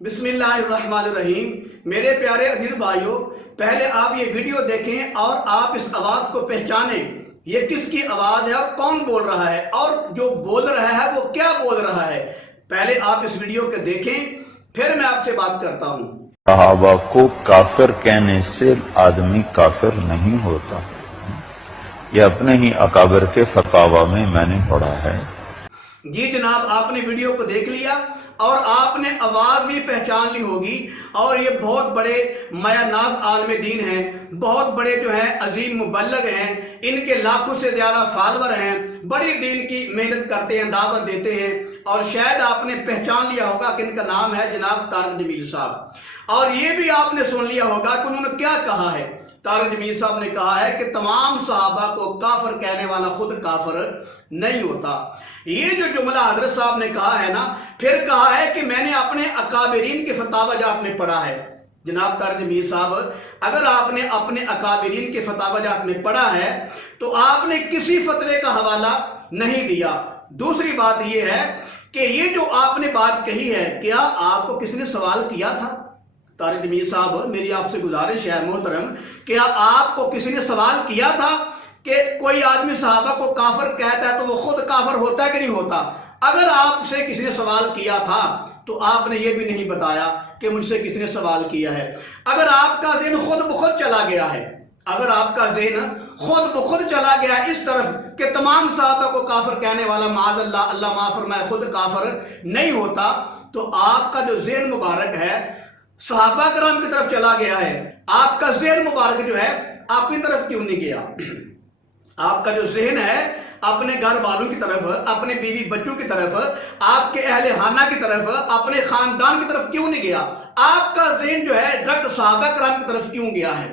बिस्मिल्लाहिर्रहमानिर्रहीम। मेरे प्यारे अजीज भाइयों, पहले आप ये वीडियो देखें और आप इस आवाज़ को पहचानें। ये किसकी आवाज़ है और कौन बोल रहा है और जो बोल रहा है वो क्या बोल रहा है। पहले आप इस वीडियो को देखें, फिर मैं आपसे बात करता हूँ। सहाबा को काफिर कहने से आदमी काफिर नहीं होता। ये अपने ही अकाबर के फतावा में मैंने पढ़ा है। जी जनाब, आपने वीडियो को देख लिया और आपने आवाज़ भी पहचान ली होगी। और ये बहुत बड़े मायानाज आलम दीन हैं, बहुत बड़े जो हैं अजीम मुबल्लग हैं, इनके लाखों से ज़्यादा फॉलोअर हैं, बड़ी दीन की मेहनत करते हैं, दावत देते हैं। और शायद आपने पहचान लिया होगा कि इनका नाम है जनाब तारिक जमील साहब। और ये भी आपने सुन लिया होगा कि उन्होंने क्या कहा है। तारिक जमील साहब ने कहा है कि तमाम सहाबा को काफिर कहने वाला खुद काफिर नहीं होता। ये जो जुमला हजरत साहब ने कहा है ना, फिर कहा है कि मैंने अपने अकाबिरीन के फतावाजात में पढ़ा है। जनाब तारिक जमील साहब, अगर आपने अपने अकाबिरीन के फतावाजात में पढ़ा है तो आपने किसी फतवे का हवाला नहीं दिया। दूसरी बात यह है कि ये जो आपने बात कही है, क्या आपको किसी ने सवाल किया था? तारिक जमील साहब, मेरी आपसे गुजारिश है मोहतरम, क्या आपको किसी ने सवाल किया था कि कोई आदमी सहाबा को काफिर कहता है तो वो खुद काफिर होता है कि नहीं होता? अगर आपसे किसी ने सवाल किया था तो आपने ये भी नहीं बताया कि मुझसे किसी ने सवाल किया है। अगर आपका ज़हन खुद ब खुद चला गया है, अगर आपका ज़हन खुद ब खुद चला गया इस तरफ कि तमाम सहाबा को काफिर कहने वाला माज़अल्लाह, अल्लाह माफ़ फरमाए, खुद काफिर नहीं होता, तो आपका जो ज़हन मुबारक है सहाबा करम की तरफ चला गया है। आपका ज़हन मुबारक जो है आपकी तरफ क्यों नहीं गया? आपका जो ज़हन है अपने घर वालों की तरफ, अपने बीवी बच्चों की तरफ, आपके अहले हाना की तरफ, अपने खानदान की तरफ क्यों नहीं गया? आपका ज़हन जो है डायरेक्ट सहाबा कराम की तरफ क्यों गया है?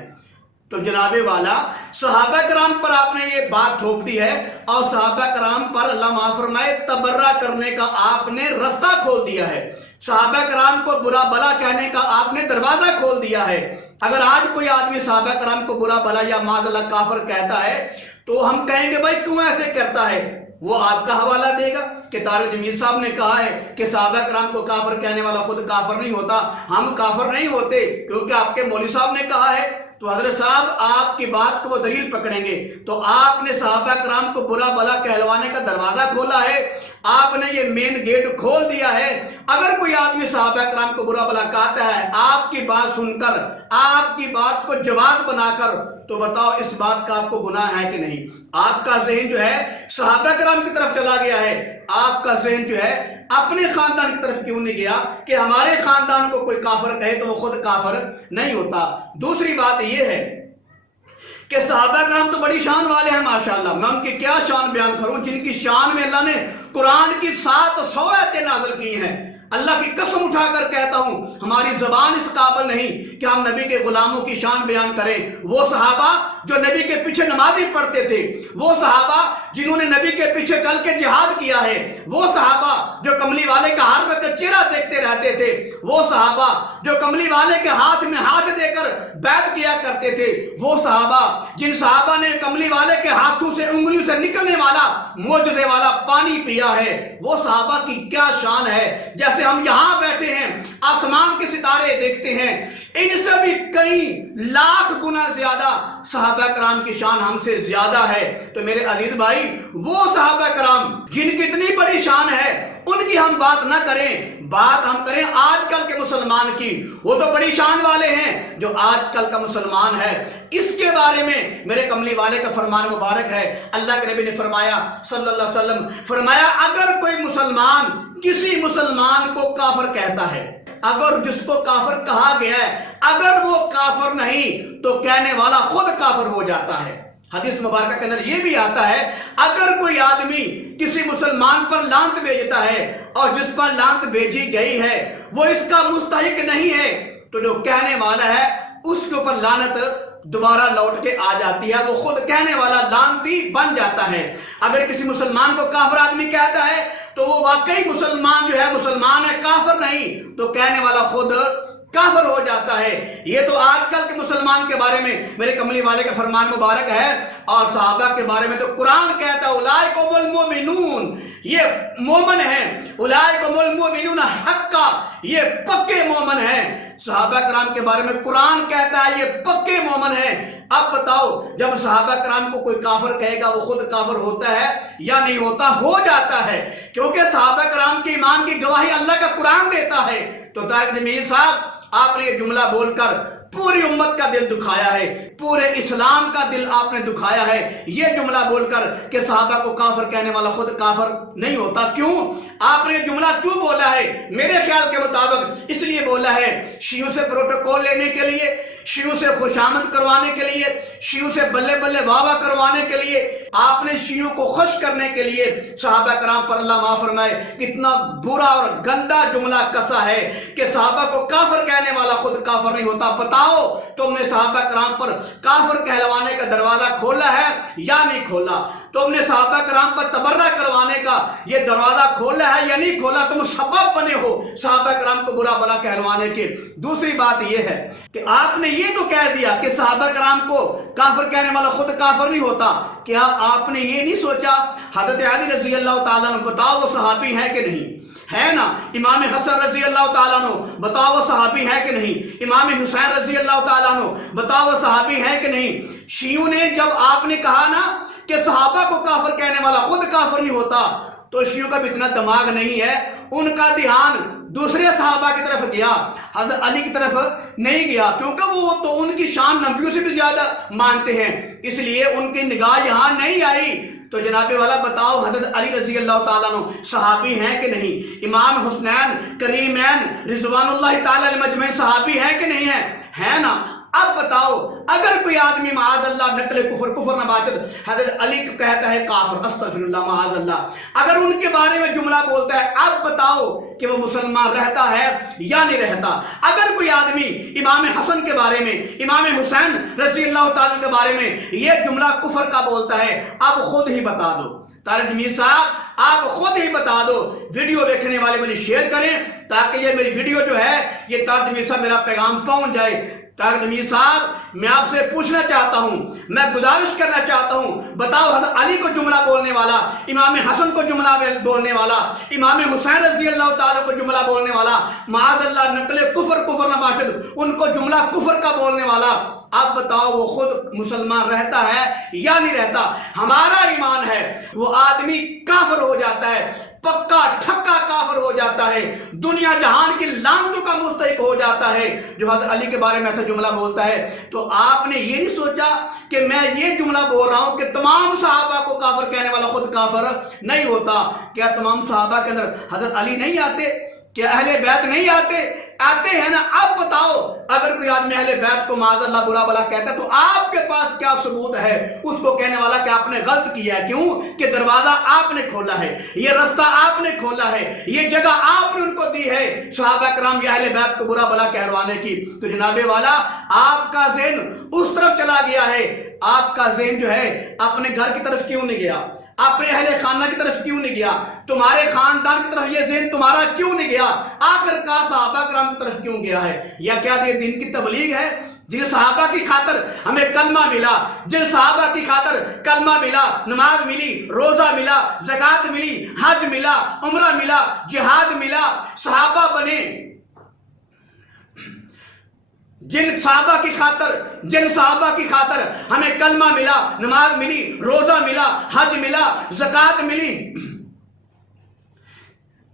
तो जनाबे वाला, सहाबा कराम पर आपने ये बात थोप दी है और सहाबा कराम पर अल्लाह माफ़ फरमाए तबर्रा करने का आपने रास्ता खोल दिया है। सहाबा कराम को बुरा भला कहने का आपने दरवाजा खोल दिया है। अगर आज कोई आदमी सहाबा कराम को बुरा भला या माज़अल्लाह काफिर कहता है तो हम कहेंगे भाई क्यों ऐसे करता है? वो आपका हवाला देगा कि तारिक जमील साहब ने कहा है कि सहाबा कराम को काफिर कहने वाला खुद काफिर नहीं होता। हम काफिर नहीं होते क्योंकि आपके मौलवी साहब ने कहा है। तो हजरत साहब आपकी बात को वो दलील पकड़ेंगे। तो आपने सहाबा कराम को बुरा भला कहलवाने का दरवाजा खोला है, आपने ये मेन गेट खोल दिया है। अगर कोई आदमी सहाबा कराम को बुरा भला कहता है, आपकी बात सुनकर, आपकी बात को जवाब बनाकर, तो बताओ इस बात का आपको गुनाह है कि नहीं? आपका ज़हन जो है सहाबा कराम की तरफ चला गया है। आपका ज़हन जो है अपने खानदान की तरफ क्यों नहीं गया कि हमारे खानदान को कोई काफिर कहे तो वो खुद काफिर नहीं होता। दूसरी बात यह है कि सहाबा कराम तो बड़ी शान वाले हैं माशाअल्लाह। मैं उनकी क्या शान बयान करूं, जिनकी शान में अल्लाह ने कुरान की 700 आयतें नाज़िल की हैं। अल्लाह की कसम उठाकर कहता हूं, हमारी ज़बान इस काबिल नहीं कि हम नबी के गुलामों की शान बयान करें। वो सहाबा जो नबी के पीछे नमाज़ी पढ़ते थे, वो सहाबा जिन्होंने नबी के पीछे चल के जिहाद किया है, वो सहाबा जो कमली वाले का हर वक्त चेहरा देखते रहते थे, वो सहाबा जो कमली वाले के हाथ में हाथ देकर बैत किया करते थे, वो सहाबा जिन सहाबा ने कमली वाले के हाथों से, उंगलियों से निकलने वाला मोजज़े वाला पानी पिया है, वो सहाबा की क्या शान है। जैसे हम यहां बैठे हैं, आसमान के सितारे देखते हैं, इनसे भी कई लाख गुना ज्यादा सहाबा कराम की शान हमसे ज्यादा है। तो मेरे अजीज भाई, वो सहाबा कराम जिनकी इतनी बड़ी शान है उनकी हम बात ना करें, बात हम करें आजकल के मुसलमान की। वो तो बड़ी शान वाले हैं जो आजकल का मुसलमान है। इसके बारे में मेरे कमली वाले का फरमान मुबारक है। अल्लाह के नबी ने फरमाया सल्लल्लाहु अलैहि वसल्लम, फरमाया अगर कोई मुसलमान किसी मुसलमान को काफिर कहता है, अगर जिसको काफिर कहा गया है अगर वो काफिर नहीं तो कहने वाला खुद काफिर हो जाता है। हदीस मुबारक के अंदर ये भी आता है, अगर कोई आदमी किसी मुसलमान पर लांत भेजता है और जिस पर लांत भेजी गई है वो इसका मुस्तहिक नहीं है, तो जो कहने वाला है उसके ऊपर लानत दोबारा लौट के आ जाती है, वो खुद कहने वाला लानती बन जाता है। अगर किसी मुसलमान को काफिर आदमी कहता है तो वो वाकई मुसलमान जो है मुसलमान है, काफिर नहीं, तो कहने वाला खुद काफिर हो जाता है। ये तो आजकल के मुसलमान के बारे में मेरे कमली वाले का फरमान मुबारक है। اور صحابہ کے بارے میں تو قرآن کہتا ہے اولئک المؤمنون، یہ مومن ہیں، اولئک المؤمنون حقا، یہ پکے مومن ہیں۔ صحابہ کرام کے بارے میں قرآن کہتا ہے یہ پکے مومن ہیں۔ اب بتاؤ جب صحابہ کرام کو کوئی کافر کہے گا وہ خود کافر ہوتا ہے یا نہیں ہوتا؟ ہو جاتا ہے، کیونکہ صحابہ کرام کے ایمان کی گواہی اللہ کا قرآن دیتا ہے۔ تو طارق جمیل صاحب آپ نے یہ جملہ بول کر پوری امت کا دل دکھایا ہے، پورے اسلام کا دل آپ نے دکھایا ہے یہ جملہ بول کر کہ صحابہ کو کافر کہنے والا خود کافر نہیں ہوتا۔ کیوں آپ نے یہ جملہ کیوں بولا ہے؟ میرے خیال کے مطابق اس لیے بولا ہے شیعوں سے پروٹوکول لینے کے لیے، شیعوں سے خوشامد کروانے کے لیے، شیعوں سے بلے بلے واہ واہ کروانے کے لیے، آپ نے شیعوں کو خوش کرنے کے لیے صحابہ کرام پر اللہ معاف فرمائے کتنا برا اور گندا جملہ کسا ہے کہ صحابہ کو کافر کہنے والا خود کافر نہیں ہوتا۔ بتاؤ تم نے صحابہ کرام پر کافر کہلوانے کا دروازہ کھولا ہے یا نہیں کھولا؟ تم نے صحابہ کرام پر تبرہ کروانے کا یہ دروازہ کھولا ہے یا نہیں کھولا؟ تم سبب بنے ہو صحابہ کرام کو برا بلا کہلوانے کے۔ دوسری بات یہ ہے کہ آپ نے یہ تو کہہ دیا کہ صحابہ کرام کو کافر کہنے والا خود کافر نہیں ہوتا، کیا آپ نے یہ نہیں سوچا حضرت علی رضی اللہ تعالیٰ عنہ بتاؤ وہ صحابی ہے کہ نہیں؟ ہے نا؟ امام حسن رضی اللہ تعالیٰ عنہ بتاؤ وہ صحابی ہے کہ نہیں؟ امام حسین رضی اللہ تعالیٰ عنہ بتاؤ وہ صحابی ہے کہ نہیں؟ شیعوں نے جب آپ نے کہا نا کہ صحابہ کو کافر کہنے والا خود کافر نہیں ہوتا، تو شیعوں کا بھی اتنا دماغ نہیں ہے، ان کا دھیان دوسرے صحابہ کی طرف گیا، حضرت علی کی طرف نہیں گیا، کیونکہ وہ تو ان کی شان نبیوں سے بھی زیادہ مانتے ہیں، اس لیے ان کی نگاہ یہاں نہیں آئی۔ تو جناب والا بتاؤ حضرت علی رضی اللہ تعالیٰ عنہ صحابی ہیں کہ نہیں؟ امام حسنین کریمین رضوان اللہ تعالیٰ علیہ مجمعین صحابی ہیں کہ نہیں ہیں؟ ہے نا؟ اب بتاؤ اگر کوئی آدمی معاذ اللہ نقل کفر نہ باشد حضرت علی کو کہتا ہے کافر، استغفر اللہ معاذ اللہ، اگر ان کے بارے میں جملہ بولتا ہے، اب بتاؤ کہ وہ مسلمان رہتا ہے یا نہیں رہتا؟ اگر کوئی آدمی امام حسن کے بارے میں، امام حسین رضی اللہ تعالیٰ کے بارے میں یہ جملہ کفر کا بولتا ہے، اب خود ہی بتا دو۔ طارق جمیل صاحب آپ خود ہی بتا دو، ویڈیو دیکھنے والے مجھے شیئر کریں تاکہ یہ میری ویڈیو جو ہے یہ طارق جمیل صاحب میرا پیغام پہنچ جائے۔ طارق جمیل صاحب میں آپ سے پوچھنا چاہتا ہوں، میں گزارش کرنا چاہتا ہوں، بتاؤ حضرت علی کو جملہ بولنے والا، امام حسن کو جملہ بولنے والا، امام حسین رضی اللہ تعالیٰ کو جملہ بولنے والا، معاذ اللہ نقل کفر نہ باشد ان کو جملہ کفر کا بولنے والا، اب بتاؤ وہ خود مسلمان رہتا ہے یا نہیں رہتا؟ ہمارا ایمان ہے وہ آدمی کافر ہو جاتا ہے، پکا ٹھکا کافر ہو جاتا ہے، دنیا جہان کی لعنتوں کا مستحق ہو جاتا ہے جو حضرت علی کے بارے میں ایسا جملہ بولتا ہے۔ تو آپ نے یہ نہیں سوچا کہ میں یہ جملہ بول رہا ہوں کہ تمام صحابہ کو کافر کہنے والا خود کافر نہیں ہوتا؟ کیا تمام صحابہ کے اندر حضرت علی نہیں آتے؟ کیا اہل بیت نہیں آتے ہیں نا؟ اب بتاؤ اگر کوئی آدمی اہل بیت کو معاذ اللہ برا بلا کہتا ہے تو آپ کے پاس کیا ثبوت ہے اس کو کہنے والا کہ آپ نے غلط کیا ہے؟ کیوں کہ دروازہ آپ نے کھولا ہے، یہ رستہ آپ نے کھولا ہے، یہ جگہ آپ نے ان کو دی ہے صحابہ کرام یا اہل بیت کو برا بلا کہلوانے کی۔ تو جناب والا آپ کا ذہن اس طرف چلا گیا ہے، آپ کا ذہن جو ہے اپنے گھر کی طرف کیوں نہیں گیا؟ اپنے اہل خانہ کی طرف کیوں نہیں گیا؟ تمہارے خاندان کی طرف یہ ذہن تمہارا کیوں نہیں گیا؟ آخر کار صحابہ کرام کی طرف کیوں گیا ہے؟ یا کیا یہ دین کی تبلیغ ہے؟ جن صحابہ کی خاطر ہمیں کلمہ ملا، جن صحابہ کی خاطر کلمہ ملا، نماز ملی، روزہ ملا، زکوٰۃ ملی، حج ملا، عمرہ ملا، جہاد ملا، صحابہ بنے، جن صحابہ کی خاطر ہمیں کلمہ ملا، نماز ملی، روزہ ملا، حج ملا، زکوٰۃ ملی،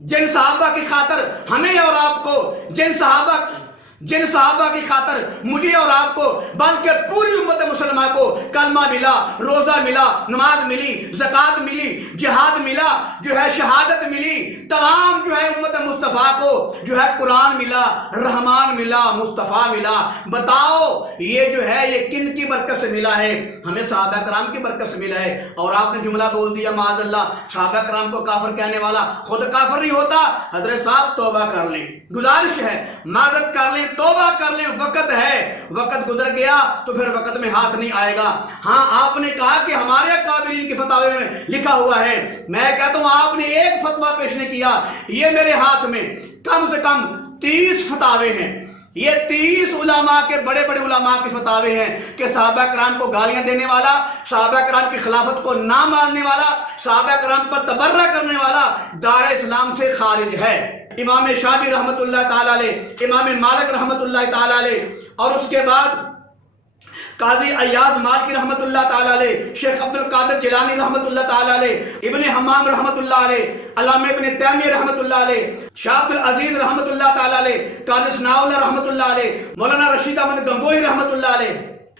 جن صحابہ کی خاطر ہمیں اور آپ کو، جن صحابہ کی خاطر مجھے اور آپ کو بلکہ پوری امت مسلمہ کو کلمہ ملا، روزہ ملا، نماز ملی، زکوٰۃ ملی، جہاد ملا، جو ہے شہادت ملی، تمام جو ہے امت مصطفیٰ کو جو ہے قرآن ملا، رحمان ملا، مصطفیٰ ملا۔ بتاؤ یہ جو ہے یہ کن کی برکت سے ملا ہے؟ ہمیں صحابہ کرام کی برکت سے ملا ہے۔ اور آپ نے جملہ بول دیا معاذ اللہ صحابہ کرام کو کافر کہنے والا خود کافر نہیں ہوتا۔ حضرت صاحب توبہ کر لیں، گزارش ہے معذرت کر لیں، توبہ کر لیں، وقت ہے، وقت گزر گیا تو پھر وقت میں ہاتھ نہیں آئے گا۔ ہاں آپ نے کہا کہ ہمارے اکابرین کے فتاوے میں لکھا ہوا ہے، میں کہتا ہوں آپ نے ایک فتویٰ پیش نہیں کیا، یہ میرے ہاتھ میں کم سے کم 30 فتاوے ہیں، یہ 30 उलमा के बड़े बड़े उलमा के फतावे हैं कि सहाबा कराम को गालियां देने वाला, सहाबा कराम की खिलाफत को ना मानने वाला, सहाबा कराम पर तबर्रा करने वाला दार इस्लाम से खारिज है। इमाम शाफी रहमतुल्लाह ताला अलैह, इमाम मालिक रहमतुल्लाह ताला अलैह, और उसके बाद काजी अय्याज मालिकी रहमतुल्लाह ताला अलैह, शेख अब्दुल कादिर जिलानी रहमतुल्लाह ताला अलैह, इब्ने हम्माम रहमतुल्लाह अलैह, अल्लामा इब्ने तैमिय्या रहमतुल्लाह अलैह, शाह अब्दुल अजीज रहमतुल्लाह ताला अलैह, काजी सनाउल्लाह रहमतुल्लाह अलैह, मौलाना रशीद अहमद गंगोही रहमतुल्लाह अलैह,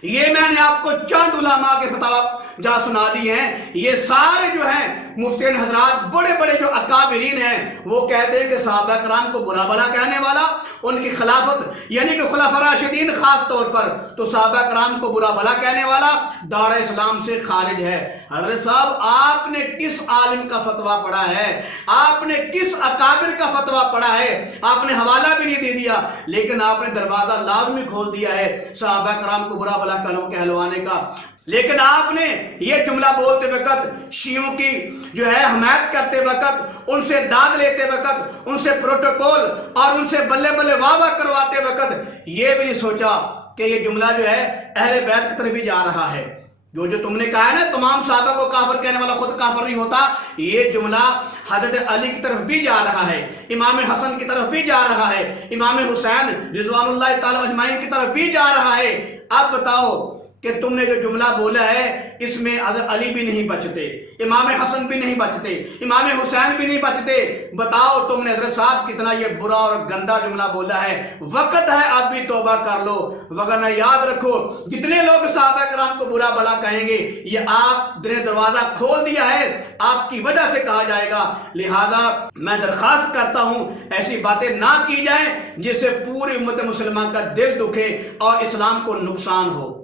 ये मैंने आपको चंद उलमा के फतवा जहाँ सुना दी हैं। ये सारे जो हैं मुफ्तियन हजरात, बड़े बड़े जो अकाबिरीन हैं, वो कहते हैं कि सहाबा कराम को बुरा भला कहने वाला, उनकी खिलाफत यानी कि खुलाफा राशिदीन खास तौर पर, तो सहाबा कराम को बुरा भला कहने वाला दार इस्लाम से खारिज है। हजरत साहब, आपने किस आलिम का फतवा पढ़ा है? आपने किस अकाबिर का फतवा पढ़ा है? आपने हवाला भी नहीं दे दिया, लेकिन आपने दरवाजा लाजमी खोल दिया है सहाबा कराम को बुरा भला कहलवाने का। लेकिन आपने ये जुमला बोलते वक्त, शियों की जो है हमायत करते वक्त, उनसे दाद लेते वक्त, उनसे प्रोटोकॉल और उनसे बल्ले बल्ले वाह वाह करवाते वक्त ये भी नहीं सोचा कि ये जुमला जो है अहले बैत की तरफ भी जा रहा है। जो तुमने कहा है ना, तमाम साहबा को काफिर कहने वाला खुद काफिर नहीं होता, ये जुमला हजरत अली की तरफ भी जा रहा है, इमाम हसन की तरफ भी जा रहा है, इमाम हुसैन रिजवानुल्लाह ताला अजमाइन की तरफ भी जा रहा है। अब बताओ कि तुमने जो जुमला बोला है इसमें हजरत अली भी नहीं बचते, इमाम हसन भी नहीं बचते, इमाम हुसैन भी नहीं बचते। बताओ तुमने हजरत साहब कितना ये बुरा और गंदा जुमला बोला है। वक्त है आप भी तौबा कर लो, वरना याद रखो जितने लोग सहाबा कराम को बुरा भला कहेंगे, ये आपने दरवाजा खोल दिया है, आपकी वजह से कहा जाएगा। लिहाजा मैं दरखास्त करता हूं ऐसी बातें ना की जाए जिससे पूरी उम्मत मुसलमान का दिल दुखे और इस्लाम को नुकसान हो।